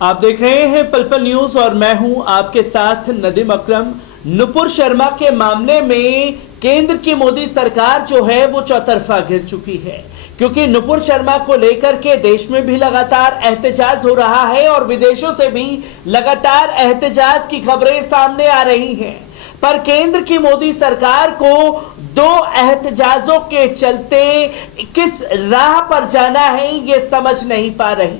आप देख रहे हैं पल पल न्यूज और मैं हूं आपके साथ नदीम अकरम। नुपुर शर्मा के मामले में केंद्र की मोदी सरकार जो है वो चौतरफा घिर चुकी है, क्योंकि नुपुर शर्मा को लेकर के देश में भी लगातार एहतजाज हो रहा है और विदेशों से भी लगातार एहतजाज की खबरें सामने आ रही हैं। पर केंद्र की मोदी सरकार को दो एहतजाजों के चलते किस राह पर जाना है ये समझ नहीं पा रही,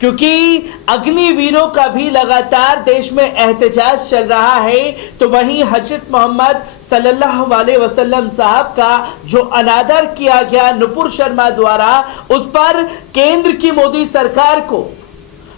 क्योंकि अग्निवीरों का भी लगातार देश में एहतजाज चल रहा है, तो वहीं हजरत मोहम्मद सल्लल्लाहु अलैहि वसल्लम साहब का जो अनादर किया गया नुपुर शर्मा द्वारा, उस पर केंद्र की मोदी सरकार को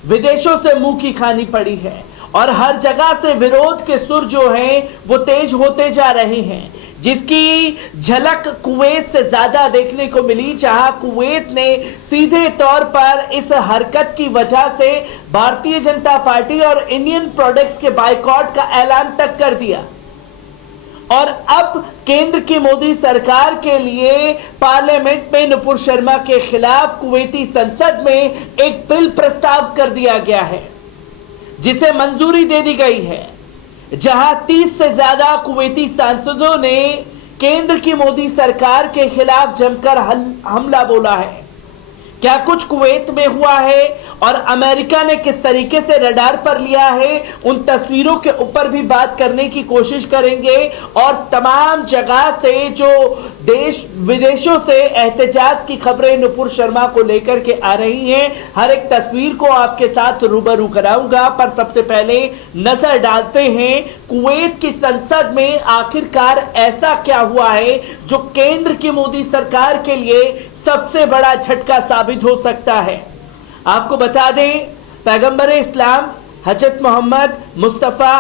विदेशों से मुंह की खानी पड़ी है और हर जगह से विरोध के सुर जो हैं वो तेज होते जा रहे हैं, जिसकी झलक कुवैत से ज्यादा देखने को मिली, जहां कुवैत ने सीधे तौर पर इस हरकत की वजह से भारतीय जनता पार्टी और इंडियन प्रोडक्ट्स के बायकॉट का ऐलान तक कर दिया। और अब केंद्र की मोदी सरकार के लिए पार्लियामेंट में नुपुर शर्मा के खिलाफ कुवैती संसद में एक बिल प्रस्ताव कर दिया गया है, जिसे मंजूरी दे दी गई है, जहां 30 से ज्यादा कुवैती सांसदों ने केंद्र की मोदी सरकार के खिलाफ जमकर हमला बोला है। क्या कुछ कुवैत में हुआ है और अमेरिका ने किस तरीके से रडार पर लिया है, उन तस्वीरों के ऊपर भी बात करने की कोशिश करेंगे। और तमाम जगह से जो देश विदेशों से एहतजाज की खबरें नुपुर शर्मा को लेकर के आ रही हैं, हर एक तस्वीर को आपके साथ रूबरू कराऊंगा। पर सबसे पहले नजर डालते हैं कुवैत की संसद में आखिरकार ऐसा क्या हुआ है जो केंद्र की मोदी सरकार के लिए सबसे बड़ा झटका साबित हो सकता है। आपको बता दें, पैगंबर इस्लाम हजरत मोहम्मद मुस्तफ़ा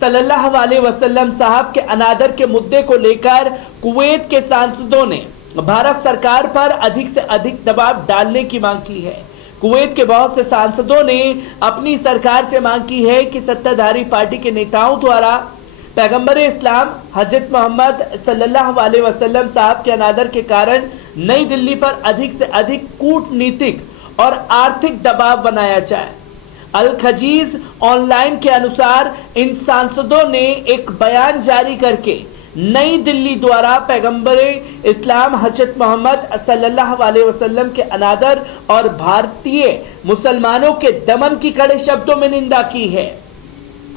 सल्लल्लाहु अलैहि वसल्लम साहब के अनादर के मुद्दे को लेकर कुवैत के सांसदों ने भारत सरकार पर अधिक से अधिक दबाव डालने की मांग की है। कुवैत के बहुत से सांसदों ने अपनी सरकार से मांग की है कि सत्ताधारी पार्टी के नेताओं द्वारा पैगंबर इस्लाम हजरत मोहम्मद सल्लल्लाहु अलैहि वसल्लम साहब के अनादर के कारण नई दिल्ली पर अधिक से अधिक कूटनीतिक और आर्थिक दबाव बनाया जाए। अल खजीज ऑनलाइन के अनुसार इन सांसदों ने एक बयान जारी करके नई दिल्ली द्वारा पैगंबर इस्लाम हजरत मोहम्मद सल्लल्लाहु अलैहि वसल्लम के अनादर और भारतीय मुसलमानों के दमन की कड़े शब्दों में निंदा की है।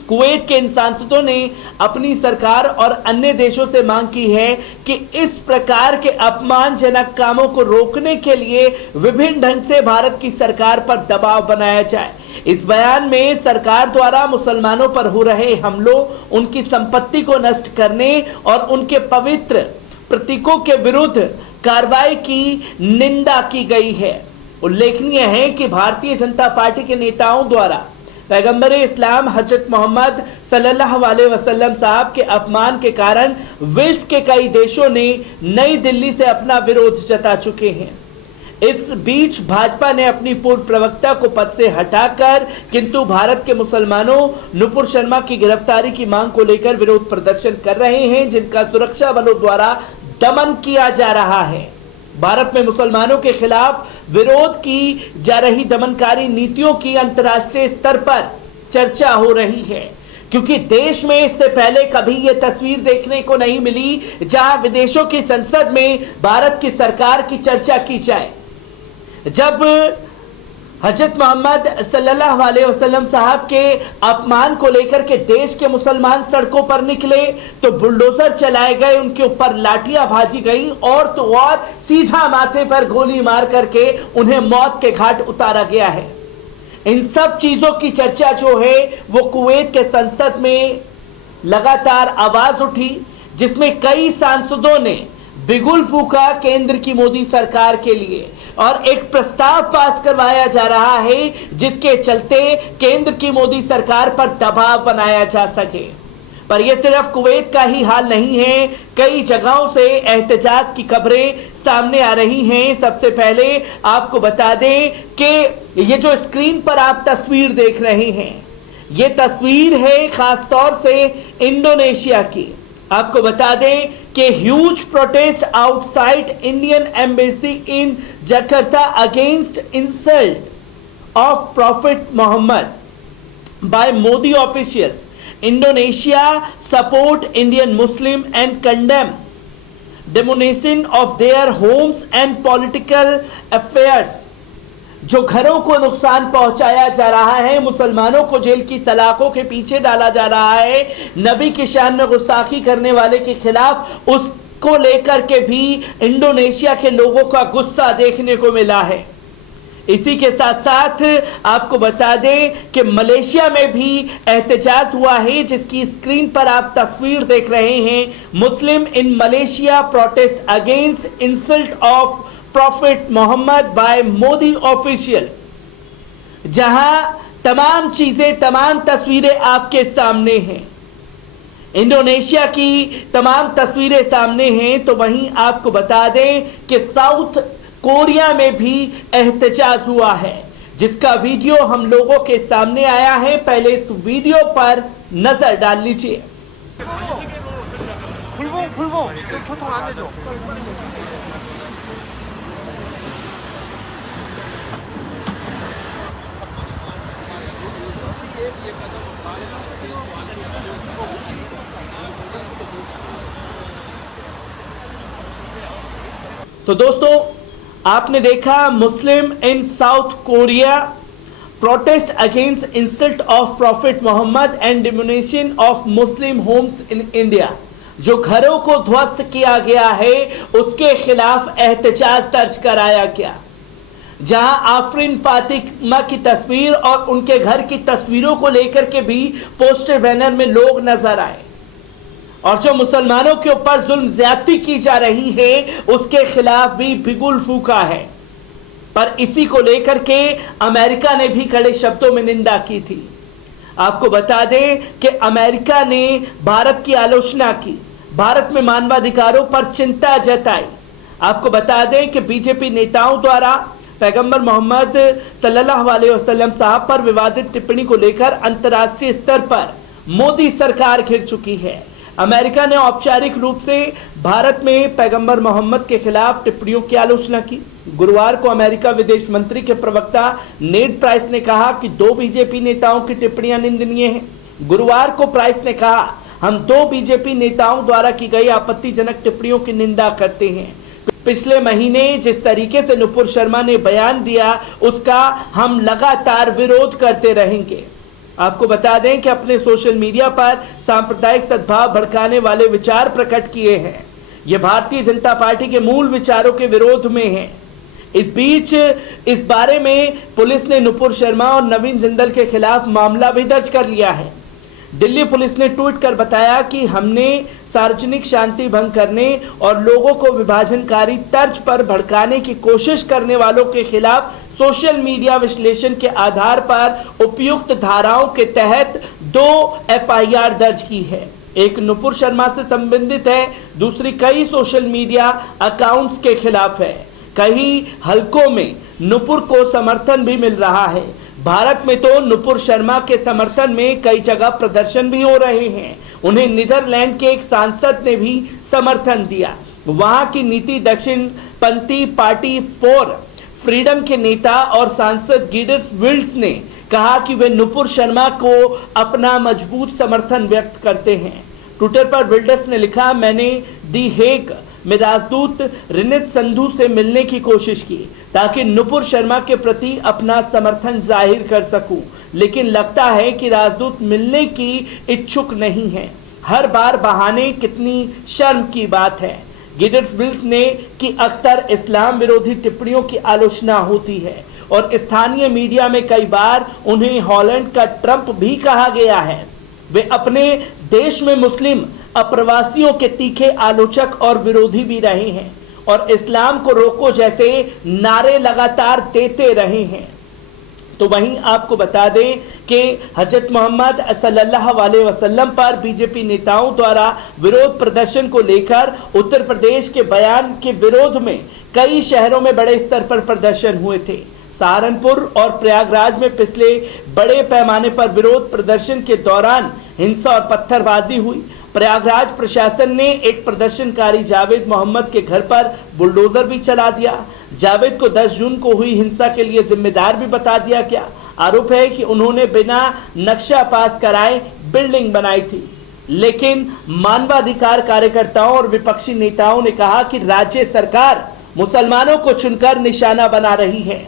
कुवैत के इन सांसदों ने अपनी सरकार और अन्य देशों से मांग की है कि इस प्रकार के अपमानजनक कामों को रोकने के लिए विभिन्न ढंग से भारत की सरकार पर दबाव बनाया जाए। इस बयान में सरकार द्वारा मुसलमानों पर हो रहे हमलों, उनकी संपत्ति को नष्ट करने और उनके पवित्र प्रतीकों के विरुद्ध कार्रवाई की निंदा की गई है। उल्लेखनीय है कि भारतीय जनता पार्टी के नेताओं द्वारा पैगंबर इस्लाम हजरत मोहम्मद सल्लल्लाहु अलैहि वसल्लम साहब के अपमान के कारण विश्व के कई देशों ने नई दिल्ली से अपना विरोध जता चुके हैं। इस बीच भाजपा ने अपनी पूर्व प्रवक्ता को पद से हटाकर किंतु भारत के मुसलमानों नुपुर शर्मा की गिरफ्तारी की मांग को लेकर विरोध प्रदर्शन कर रहे हैं, जिनका सुरक्षा बलों द्वारा दमन किया जा रहा है। भारत में मुसलमानों के खिलाफ विरोध की जा रही दमनकारी नीतियों की अंतर्राष्ट्रीय स्तर पर चर्चा हो रही है, क्योंकि देश में इससे पहले कभी यह तस्वीर देखने को नहीं मिली जहां विदेशों की संसद में भारत की सरकार की चर्चा की जाए। जब हजरत मोहम्मद सल्लल्लाहु अलैहि वसल्लम साहब के अपमान को लेकर के देश के मुसलमान सड़कों पर निकले तो बुलडोजर चलाए गए, उनके ऊपर लाठियां भाजी गई और तो और सीधा माथे पर गोली मार करके उन्हें मौत के घाट उतारा गया है। इन सब चीजों की चर्चा जो है वो कुवैत के संसद में लगातार आवाज उठी, जिसमें कई सांसदों ने बिगुल फूका केंद्र की मोदी सरकार के लिए और एक प्रस्ताव पास करवाया जा रहा है, जिसके चलते केंद्र की मोदी सरकार पर दबाव बनाया जा सके। पर यह सिर्फ कुवैत का ही हाल नहीं है, कई जगहों से एहतजाज की खबरें सामने आ रही हैं। सबसे पहले आपको बता दें कि ये जो स्क्रीन पर आप तस्वीर देख रहे हैं, ये तस्वीर है खासतौर से इंडोनेशिया की। आपको बता दें कि huge protest outside Indian embassy in Jakarta against insult of Prophet Muhammad by Modi officials. Indonesia support Indian Muslim and condemn demolition of their homes and political affairs. जो घरों को नुकसान पहुंचाया जा रहा है, मुसलमानों को जेल की सलाखों के पीछे डाला जा रहा है, नबी की शान में गुस्ताखी करने वाले के खिलाफ, उसको लेकर के भी इंडोनेशिया के लोगों का गुस्सा देखने को मिला है। इसी के साथ साथ आपको बता दें कि मलेशिया में भी एहतजाज हुआ है, जिसकी स्क्रीन पर आप तस्वीर देख रहे हैं। Muslim in Malaysia protest against insult of prophet Muhammad by Modi official, जहां तमाम चीजें, तमाम तस्वीरें आपके सामने हैं। इंडोनेशिया की तमाम तस्वीरें सामने हैं, तो वहीं आपको बता दें कि साउथ कोरिया में भी एहतजाज हुआ है, जिसका वीडियो हम लोगों के सामने आया है। पहले इस वीडियो पर नजर डाल लीजिए। तो दोस्तों, आपने देखा Muslim in South Korea protest against insult of prophet Muhammad and demolition of Muslim homes in India. जो घरों को ध्वस्त किया गया है, उसके खिलाफ एहतजाज दर्ज कराया गया, जहां आफरीन फातिमा की तस्वीर और उनके घर की तस्वीरों को लेकर के भी पोस्टर बैनर में लोग नजर आए, और जो मुसलमानों के ऊपर जुल्म ज्यादती की जा रही है, उसके खिलाफ भी बिगुल फूका है। पर इसी को लेकर के अमेरिका ने भी कड़े शब्दों में निंदा की थी। आपको बता दें कि अमेरिका ने भारत की आलोचना की, भारत में मानवाधिकारों पर चिंता जताई। आपको बता दें कि बीजेपी नेताओं द्वारा पैगंबर मोहम्मद सल्लल्लाहु अलैहि वसल्लम साहब पर विवादित टिप्पणी को लेकर अंतर्राष्ट्रीय स्तर पर मोदी सरकार घिर चुकी है। अमेरिका ने औपचारिक रूप से भारत में पैगंबर मोहम्मद के खिलाफ टिप्पणियों की आलोचना की। गुरुवार को अमेरिका विदेश मंत्री के प्रवक्ता नेड प्राइस ने कहा कि 2 बीजेपी नेताओं की टिप्पणियां निंदनीय हैं। गुरुवार को प्राइस ने कहा, हम 2 बीजेपी नेताओं द्वारा की गई आपत्तिजनक टिप्पणियों की निंदा करते हैं। पिछले महीने जिस तरीके से नुपुर शर्मा ने बयान दिया, उसका हम लगातार विरोध करते रहेंगे। आपको बता दें कि अपने सोशल मीडिया पर सांप्रदायिक सद्भाव भड़काने वाले विचार प्रकट किए हैं। यह भारतीय जनता पार्टी के मूल विचारों के विरोध में है। इस बीच इस बारे में पुलिस ने नुपुर शर्मा और नवीन जिंदल के खिलाफ मामला भी दर्ज कर लिया है। दिल्ली पुलिस ने ट्वीट कर बताया कि हमने सार्वजनिक शांति भंग करने और लोगों को विभाजनकारी तर्ज पर भड़काने की कोशिश करने वालों के खिलाफ सोशल मीडिया विश्लेषण के आधार पर उपयुक्त धाराओं के तहत 2 एफआईआर दर्ज की है। एक नुपुर शर्मा से संबंधित है, दूसरी कई सोशल मीडिया अकाउंट्स के खिलाफ है। कई हलकों में नुपुर को समर्थन भी मिल रहा है। भारत में तो नुपुर शर्मा के समर्थन में कई जगह प्रदर्शन भी हो रहे हैं। उन्हें नीदरलैंड के एक सांसद ने भी समर्थन दिया। वहां की नीति दक्षिणपंथी पार्टी फॉर फ्रीडम के नेता और सांसद गिडर्स विल्ड्स ने कहा कि वे नुपुर शर्मा को अपना मजबूत समर्थन व्यक्त करते हैं। ट्विटर पर विल्डर्स ने लिखा, मैंने दी हेग में राजदूत रिनित संधू से मिलने की कोशिश की ताकि नुपुर शर्मा के प्रति अपना समर्थन जाहिर कर सकूं, लेकिन लगता है कि राजदूत मिलने की इच्छुक नहीं है। हर बार बहाने, कितनी शर्म की बात है। गिडर्स विल्ड्स ने कि अक्सर इस्लाम विरोधी टिप्पणियों की आलोचना होती है और स्थानीय मीडिया में कई बार उन्हें हॉलैंड का ट्रंप भी कहा गया है। वे अपने देश में मुस्लिम अप्रवासियों के तीखे आलोचक और विरोधी भी रहे हैं और इस्लाम को रोको जैसे नारे लगातार देते रहे हैं। तो वहीं आपको बता दें कि हजरत मोहम्मद सल्लल्लाहु अलैहि वसल्लम पर बीजेपी नेताओं द्वारा विरोध प्रदर्शन को लेकर उत्तर प्रदेश के बयान के विरोध में कई शहरों में बड़े स्तर पर प्रदर्शन हुए थे। सहारनपुर और प्रयागराज में पिछले बड़े पैमाने पर विरोध प्रदर्शन के दौरान हिंसा और पत्थरबाजी हुई। प्रयागराज प्रशासन ने एक प्रदर्शनकारी जावेद मोहम्मद के घर पर बुलडोजर भी चला दिया। जावेद को 10 जून को हुई हिंसा के लिए जिम्मेदार भी बता दिया गया। आरोप है कि उन्होंने बिना नक्शा पास कराए बिल्डिंग बनाई थी। लेकिन मानवाधिकार कार्यकर्ताओं और विपक्षी नेताओं ने कहा कि राज्य सरकार मुसलमानों को चुनकर निशाना बना रही है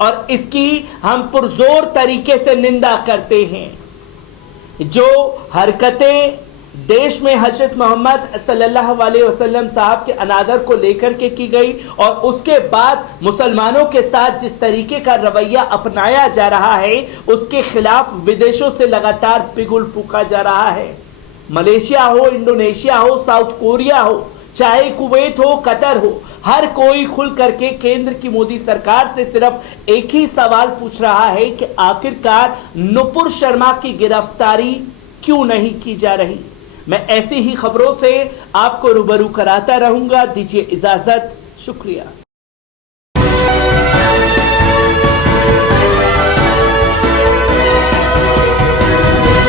और इसकी हम पुरजोर तरीके से निंदा करते हैं। जो हरकतें देश में हजरत मोहम्मद सल्लल्लाहु अलैहि वसल्लम साहब के अनादर को लेकर के की गई और उसके बाद मुसलमानों के साथ जिस तरीके का रवैया अपनाया जा रहा है, उसके खिलाफ विदेशों से लगातार बिगुल फूंका जा रहा है। मलेशिया हो, इंडोनेशिया हो, साउथ कोरिया हो, चाहे कुवैत हो, कतर हो, हर कोई खुल करके केंद्र की मोदी सरकार से सिर्फ एक ही सवाल पूछ रहा है कि आखिरकार नुपुर शर्मा की गिरफ्तारी क्यों नहीं की जा रही। मैं ऐसी ही खबरों से आपको रूबरू कराता रहूंगा। दीजिए इजाजत, शुक्रिया।